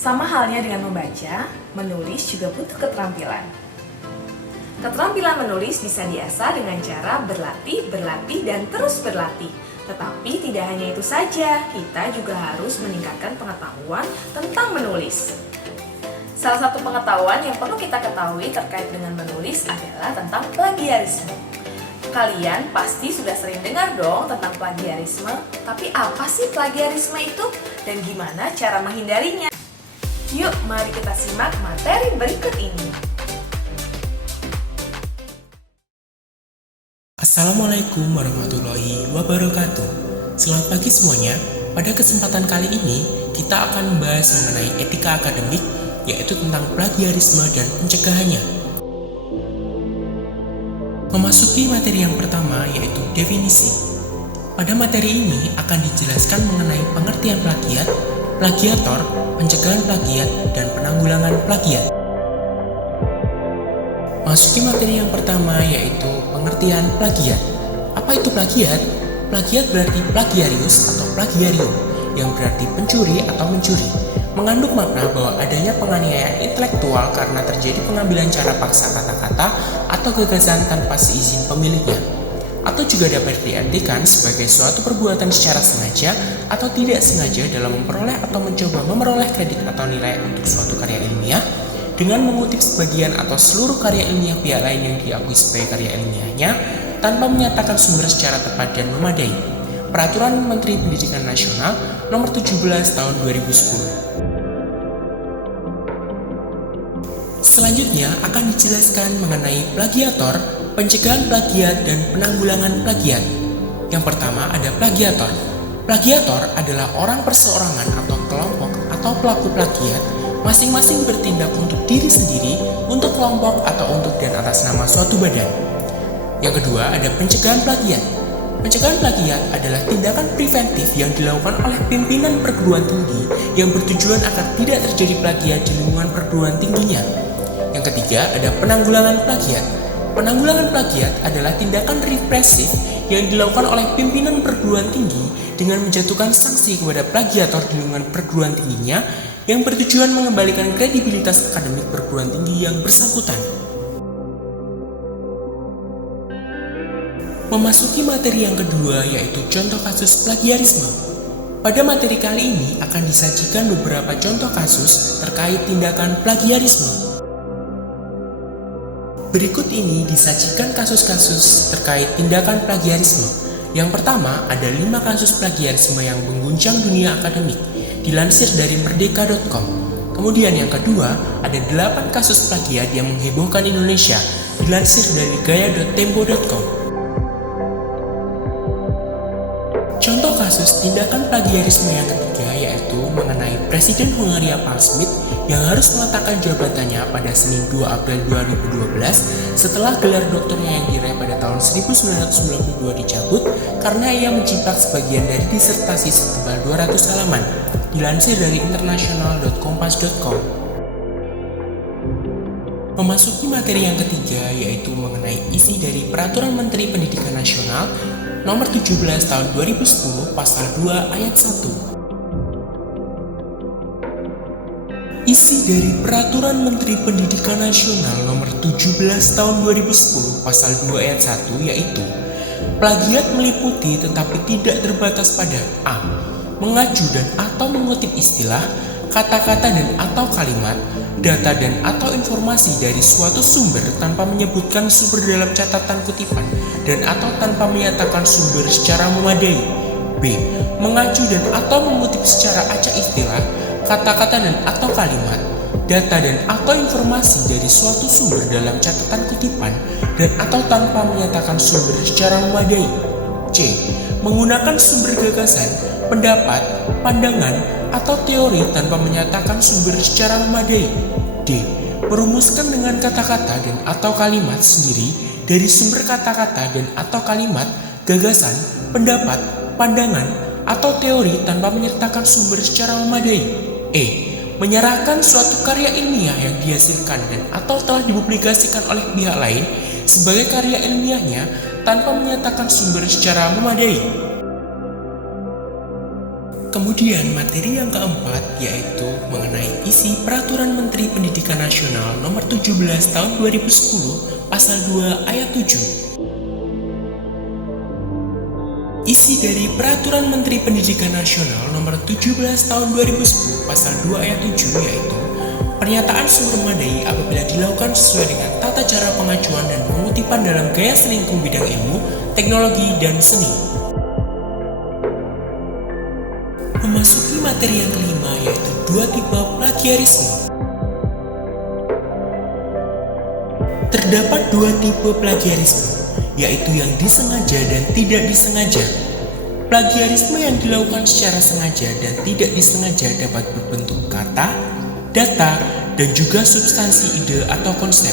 Sama halnya dengan membaca, menulis juga butuh keterampilan. Keterampilan menulis bisa diasah dengan cara berlatih, dan terus berlatih. Tetapi tidak hanya itu saja, kita juga harus meningkatkan pengetahuan tentang menulis. Salah satu pengetahuan yang perlu kita ketahui terkait dengan menulis adalah tentang plagiarisme. Kalian pasti sudah sering dengar dong tentang plagiarisme, tapi apa sih plagiarisme itu dan gimana cara menghindarinya? Yuk, mari kita simak materi berikut ini. Assalamualaikum warahmatullahi wabarakatuh. Selamat pagi semuanya. Pada kesempatan kali ini, kita akan membahas mengenai etika akademik, yaitu tentang plagiarisme dan pencegahannya. Memasuki materi yang pertama, yaitu definisi. Pada materi ini akan dijelaskan mengenai pengertian plagiat, plagiator, pencegahan plagiat, dan penanggulangan plagiat. Masuki materi yang pertama, yaitu pengertian plagiat. Apa itu plagiat? Plagiat berarti plagiarius atau plagiarium, yang berarti pencuri atau mencuri. Mengandung makna bahwa adanya penganiayaan intelektual karena terjadi pengambilan cara paksa kata-kata atau gagasan tanpa seizin pemiliknya. Atau juga dapat diartikan sebagai suatu perbuatan secara sengaja atau tidak sengaja dalam memperoleh atau mencoba memperoleh kredit atau nilai untuk suatu karya ilmiah dengan mengutip sebagian atau seluruh karya ilmiah pihak lain yang diakui sebagai karya ilmiahnya tanpa menyatakan sumber secara tepat dan memadai. Peraturan Menteri Pendidikan Nasional Nomor 17 Tahun 2010. Selanjutnya akan dijelaskan mengenai plagiator, pencegahan plagiat, dan penanggulangan plagiat. Yang pertama ada plagiator. Plagiator adalah orang perseorangan atau kelompok atau pelaku plagiat masing-masing bertindak untuk diri sendiri, untuk kelompok, atau untuk dan atas nama suatu badan. Yang kedua ada pencegahan plagiat. Pencegahan plagiat adalah tindakan preventif yang dilakukan oleh pimpinan perguruan tinggi yang bertujuan agar tidak terjadi plagiat di lingkungan perguruan tingginya. Yang ketiga ada penanggulangan plagiat. Penanggulangan plagiat adalah tindakan represif yang dilakukan oleh pimpinan perguruan tinggi dengan menjatuhkan sanksi kepada plagiator di lingkungan perguruan tingginya yang bertujuan mengembalikan kredibilitas akademik perguruan tinggi yang bersangkutan. Memasuki materi yang kedua, yaitu contoh kasus plagiarisme. Pada materi kali ini akan disajikan beberapa contoh kasus terkait tindakan plagiarisme. Berikut ini disajikan kasus-kasus terkait tindakan plagiarisme. Yang pertama, ada 5 kasus plagiarisme yang mengguncang dunia akademik, dilansir dari merdeka.com. Kemudian yang kedua, ada 8 kasus plagiat yang menghebohkan Indonesia, dilansir dari gaya.tempo.com. Contoh kasus tindakan plagiarisme yang ketiga yaitu mengenai Presiden Hungaria Paul Smith yang harus meletakkan jabatannya pada Senin 2 April 2012 setelah gelar doktornya yang diraih pada tahun 1992 dicabut karena ia menciplak sebagian dari disertasi setebal 200 halaman, dilansir dari international.kompas.com. Memasuki materi yang ketiga yaitu mengenai isi dari Peraturan Menteri Pendidikan Nasional Nomor 17 Tahun 2010 Pasal 2 Ayat 1. Isi dari Peraturan Menteri Pendidikan Nasional Nomor 17 Tahun 2010 Pasal 2 Ayat 1 yaitu plagiat meliputi tetapi tidak terbatas pada a. mengacu dan atau mengutip istilah, kata-kata dan atau kalimat, data dan atau informasi dari suatu sumber tanpa menyebutkan sumber dalam catatan kutipan dan atau tanpa menyatakan sumber secara memadai. B. Mengacu dan atau mengutip secara acak istilah, kata-kata dan atau kalimat, data dan atau informasi dari suatu sumber dalam catatan kutipan dan atau tanpa menyatakan sumber secara memadai. C. Menggunakan sumber gagasan, pendapat, pandangan, atau teori tanpa menyatakan sumber secara memadai. D. Merumuskan dengan kata-kata dan atau kalimat sendiri dari sumber kata-kata dan atau kalimat, gagasan, pendapat, pandangan, atau teori tanpa menyertakan sumber secara memadai. E. Menyerahkan suatu karya ilmiah yang dihasilkan dan atau telah dipublikasikan oleh pihak lain sebagai karya ilmiahnya tanpa menyatakan sumber secara memadai. Kemudian materi yang keempat yaitu mengenai isi Peraturan Menteri Pendidikan Nasional Nomor 17 Tahun 2010 Pasal 2 Ayat 7. Isi dari Peraturan Menteri Pendidikan Nasional Nomor 17 Tahun 2010 Pasal 2 Ayat 7 yaitu pernyataan sumber memadai apabila dilakukan sesuai dengan tata cara pengajuan dan pengutipan dalam gaya selingkuh bidang ilmu, teknologi, dan seni. Memasuki materi yang kelima yaitu dua tipe plagiarisme. Terdapat dua tipe plagiarisme, yaitu yang disengaja dan tidak disengaja. Plagiarisme yang dilakukan secara sengaja dan tidak disengaja dapat berbentuk kata, data, dan juga substansi ide atau konsep.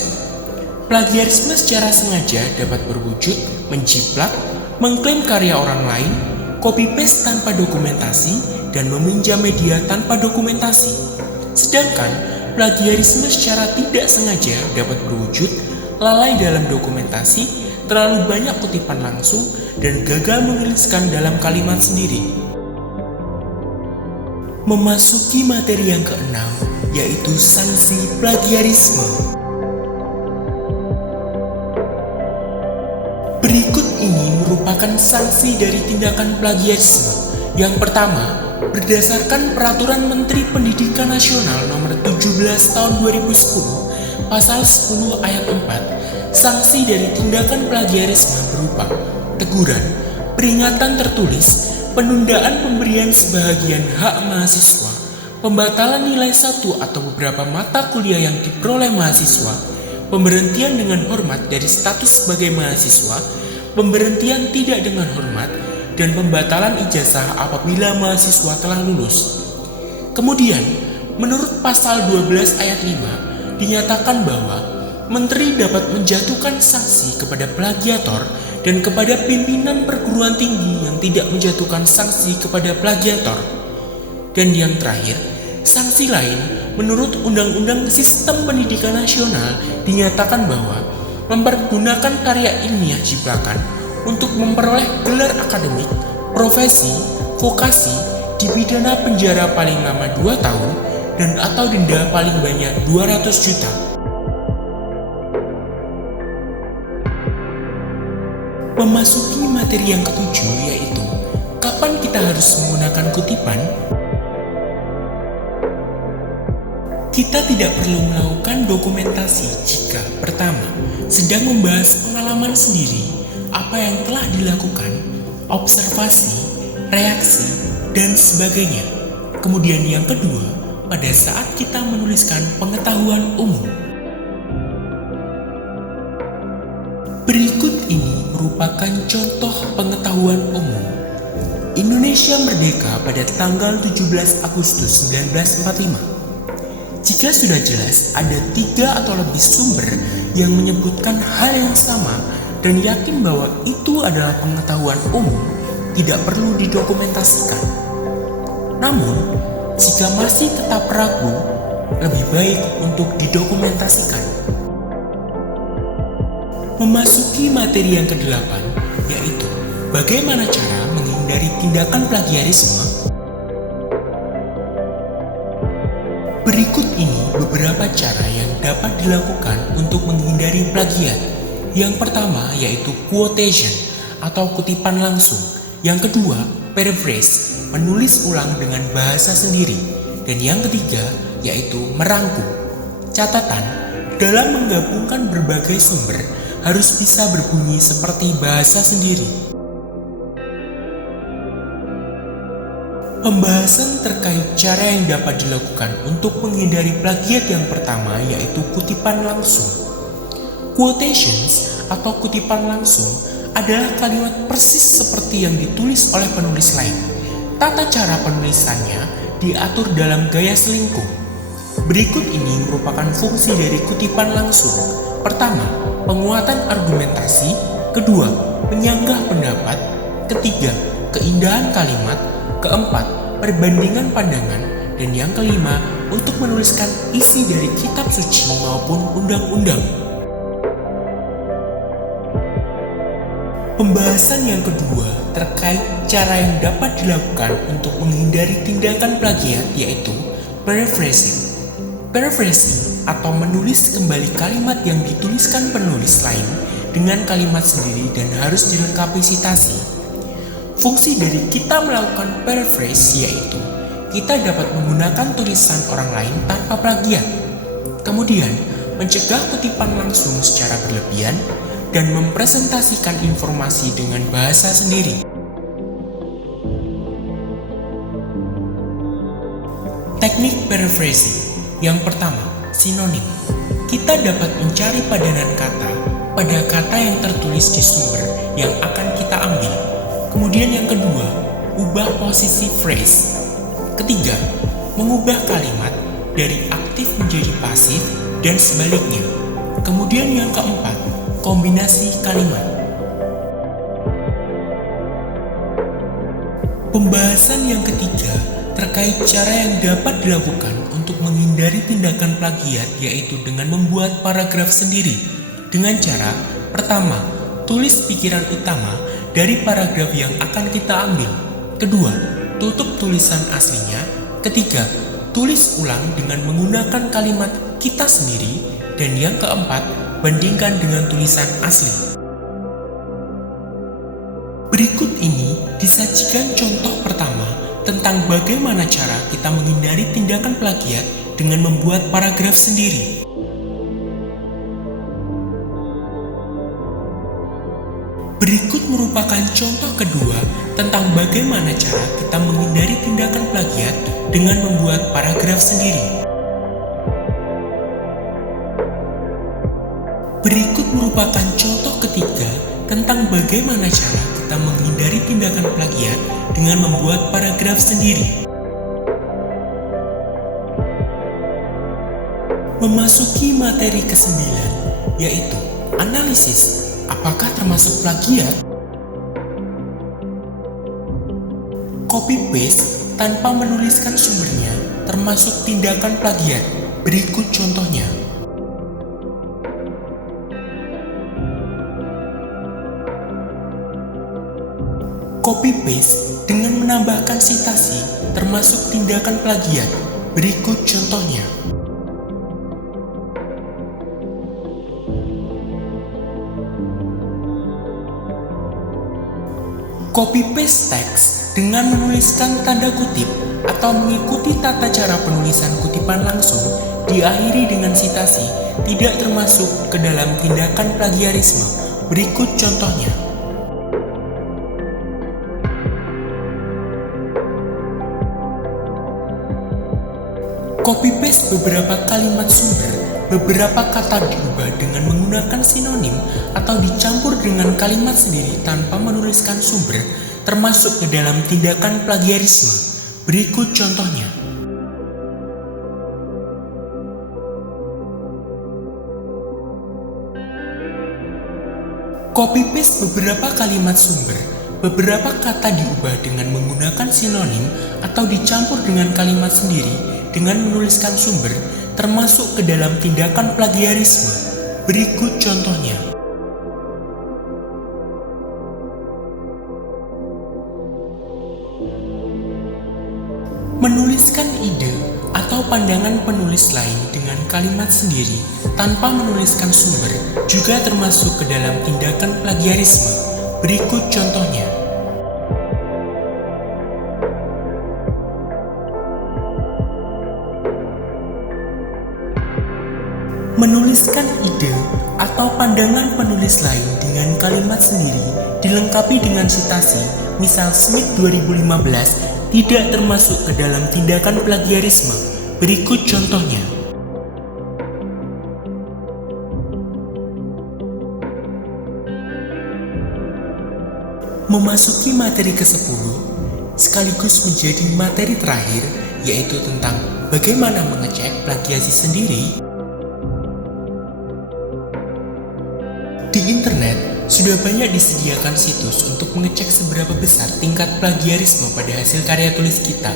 Plagiarisme secara sengaja dapat berwujud menjiplak, mengklaim karya orang lain, copy-paste tanpa dokumentasi, dan meminjam media tanpa dokumentasi. Sedangkan plagiarisme secara tidak sengaja dapat berwujud lalai dalam dokumentasi, terlalu banyak kutipan langsung, dan gagal menuliskan dalam kalimat sendiri. Memasuki materi yang keenam, yaitu sanksi plagiarisme. Berikut ini merupakan sanksi dari tindakan plagiarisme. Yang pertama, berdasarkan Peraturan Menteri Pendidikan Nasional Nomor 17 Tahun 2010 Pasal 10 Ayat 4, sanksi dari tindakan plagiarisme berupa teguran, peringatan tertulis, penundaan pemberian sebahagian hak mahasiswa, pembatalan nilai satu atau beberapa mata kuliah yang diperoleh mahasiswa, pemberhentian dengan hormat dari status sebagai mahasiswa, pemberhentian tidak dengan hormat, dan pembatalan ijazah apabila mahasiswa telah lulus. Kemudian, menurut pasal 12 ayat 5, dinyatakan bahwa Menteri dapat menjatuhkan sanksi kepada plagiator dan kepada pimpinan perguruan tinggi yang tidak menjatuhkan sanksi kepada plagiator. Dan yang terakhir, sanksi lain menurut Undang-Undang Sistem Pendidikan Nasional dinyatakan bahwa mempergunakan karya ilmiah jiplakan untuk memperoleh gelar akademik, profesi, vokasi, dipidana penjara paling lama 2 tahun dan atau denda paling banyak 200 juta. Memasuki materi yang ketujuh yaitu kapan kita harus menggunakan kutipan. Kita tidak perlu melakukan dokumentasi jika pertama, sedang membahas pengalaman sendiri, apa yang telah dilakukan, observasi, reaksi, dan sebagainya. Kemudian yang kedua, pada saat kita menuliskan pengetahuan umum. Berikut ini merupakan contoh pengetahuan umum. Indonesia merdeka pada tanggal 17 Agustus 1945. Jika sudah jelas ada 3 atau lebih sumber yang menyebutkan hal yang sama dan yakin bahwa itu adalah pengetahuan umum, tidak perlu didokumentasikan. Namun, jika masih tetap ragu, lebih baik untuk didokumentasikan. Memasuki materi yang ke-8, yaitu bagaimana cara menghindari tindakan plagiarisme. Berikut ini beberapa cara yang dapat dilakukan untuk menghindari plagiat. Yang pertama yaitu quotation atau kutipan langsung. Yang kedua, paraphrase, menulis ulang dengan bahasa sendiri. Dan yang ketiga yaitu merangkum. Catatan, dalam menggabungkan berbagai sumber harus bisa berbunyi seperti bahasa sendiri. Pembahasan terkait cara yang dapat dilakukan untuk menghindari plagiat yang pertama yaitu kutipan langsung. Quotations atau kutipan langsung adalah kalimat persis seperti yang ditulis oleh penulis lain. Tata cara penulisannya diatur dalam gaya selingkuh. Berikut ini merupakan fungsi dari kutipan langsung. Pertama, penguatan argumentasi. Kedua, penyanggah pendapat. Ketiga, keindahan kalimat. Keempat, perbandingan pandangan. Dan yang kelima, untuk menuliskan isi dari kitab suci maupun undang-undang. Pembahasan yang kedua terkait cara yang dapat dilakukan untuk menghindari tindakan plagiat, yaitu paraphrasing. Paraphrasing atau menulis kembali kalimat yang dituliskan penulis lain dengan kalimat sendiri dan harus dilengkapi citasi. Fungsi dari kita melakukan paraphrase yaitu kita dapat menggunakan tulisan orang lain tanpa plagiat, kemudian mencegah kutipan langsung secara berlebihan, dan mempresentasikan informasi dengan bahasa sendiri. Teknik paraphrasing. Yang pertama, sinonim. Kita dapat mencari padanan kata pada kata yang tertulis di sumber yang akan kita ambil. Kemudian yang kedua, ubah posisi phrase. Ketiga, mengubah kalimat dari aktif menjadi pasif dan sebaliknya. Kemudian yang keempat, kombinasi kalimat. Pembahasan yang ketiga terkait cara yang dapat dilakukan untuk menghindari tindakan plagiat, yaitu dengan membuat paragraf sendiri. Dengan cara, pertama, tulis pikiran utama dari paragraf yang akan kita ambil. Kedua, tutup tulisan aslinya. Ketiga, tulis ulang dengan menggunakan kalimat kita sendiri. Dan yang keempat, bandingkan dengan tulisan asli. Berikut ini disajikan contoh pertama tentang bagaimana cara kita menghindari tindakan plagiat dengan membuat paragraf sendiri. Berikut merupakan contoh kedua tentang bagaimana cara kita menghindari tindakan plagiat dengan membuat paragraf sendiri. Berikut merupakan contoh ketiga tentang bagaimana cara kita menghindari tindakan plagiat dengan membuat paragraf sendiri. Memasuki materi ke-9, yaitu analisis. Apakah termasuk plagiat? Copy paste tanpa menuliskan sumbernya termasuk tindakan plagiat. Berikut contohnya. Copy paste dengan menambahkan citasi termasuk tindakan plagiat. Berikut contohnya. Copy paste teks dengan menuliskan tanda kutip atau mengikuti tata cara penulisan kutipan langsung diakhiri dengan citasi tidak termasuk ke dalam tindakan plagiarisme. Berikut contohnya. Copy paste beberapa kalimat sumber, beberapa kata diubah dengan menggunakan sinonim atau dicampur dengan kalimat sendiri tanpa menuliskan sumber, termasuk ke dalam tindakan plagiarisme. Berikut contohnya. Copy paste beberapa kalimat sumber, beberapa kata diubah dengan menggunakan sinonim atau dicampur dengan kalimat sendiri dengan menuliskan sumber, termasuk ke dalam tindakan plagiarisme. Berikut contohnya. Menuliskan ide atau pandangan penulis lain dengan kalimat sendiri tanpa menuliskan sumber juga termasuk ke dalam tindakan plagiarisme. Berikut contohnya. Menuliskan ide atau pandangan penulis lain dengan kalimat sendiri dilengkapi dengan citasi, misal Smith 2015, tidak termasuk ke dalam tindakan plagiarisme. Berikut contohnya. Memasuki materi ke-10, sekaligus menjadi materi terakhir, yaitu tentang bagaimana mengecek plagiasi sendiri. Di internet, sudah banyak disediakan situs untuk mengecek seberapa besar tingkat plagiarisme pada hasil karya tulis kita.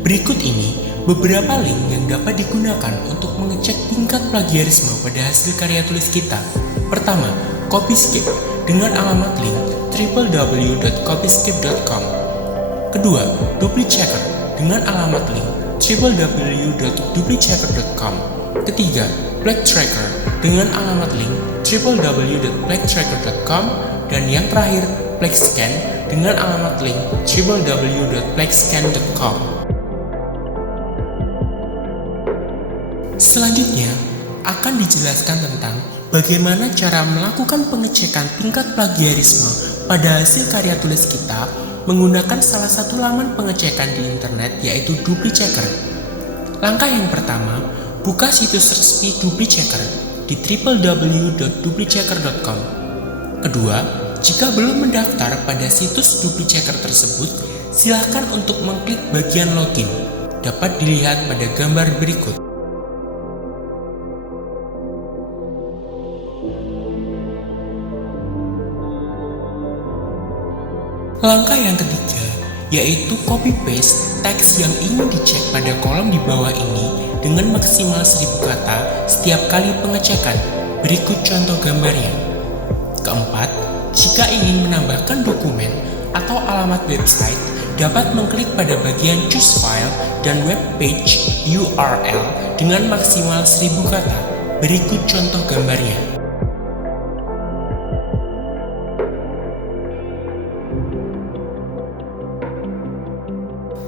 Berikut ini beberapa link yang dapat digunakan untuk mengecek tingkat plagiarisme pada hasil karya tulis kita. Pertama, Copyscape dengan alamat link www.copyscript.com. Kedua, duplichecker dengan alamat link www.duplichecker.com. Ketiga, blacktracker dengan alamat link www.blacktracker.com. Dan yang terakhir, blackscan dengan alamat link www.blackscan.com. Selanjutnya, akan dijelaskan tentang bagaimana cara melakukan pengecekan tingkat plagiarisme pada hasil karya tulis kita menggunakan salah satu laman pengecekan di internet, yaitu Duplichecker. Langkah yang pertama, buka situs resmi Duplichecker di www.duplichecker.com. Kedua, jika belum mendaftar pada situs Duplichecker tersebut, silakan untuk mengklik bagian login. Dapat dilihat pada gambar berikut. Langkah yang ketiga, yaitu copy paste teks yang ingin dicek pada kolom di bawah ini dengan maksimal 1000 kata setiap kali pengecekan. Berikut contoh gambarnya. Keempat, jika ingin menambahkan dokumen atau alamat website, dapat mengklik pada bagian choose file dan web page URL dengan maksimal 1000 kata. Berikut contoh gambarnya.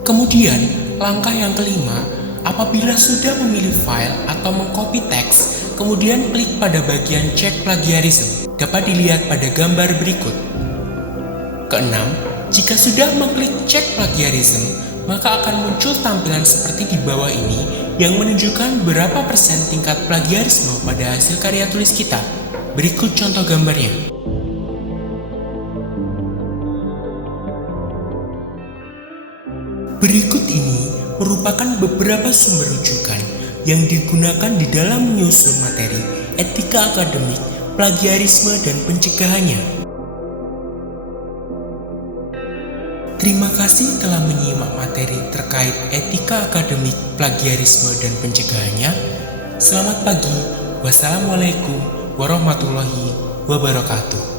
Kemudian, langkah yang kelima, apabila sudah memilih file atau mengcopy teks, kemudian klik pada bagian cek plagiarisme. Dapat dilihat pada gambar berikut. Keenam, jika sudah mengklik cek plagiarisme, maka akan muncul tampilan seperti di bawah ini yang menunjukkan berapa persen tingkat plagiarisme pada hasil karya tulis kita. Berikut contoh gambarnya. Berikut ini merupakan beberapa sumber rujukan yang digunakan di dalam menyusun materi etika akademik, plagiarisme, dan pencegahannya. Terima kasih telah menyimak materi terkait etika akademik, plagiarisme, dan pencegahannya. Selamat pagi. Wassalamualaikum warahmatullahi wabarakatuh.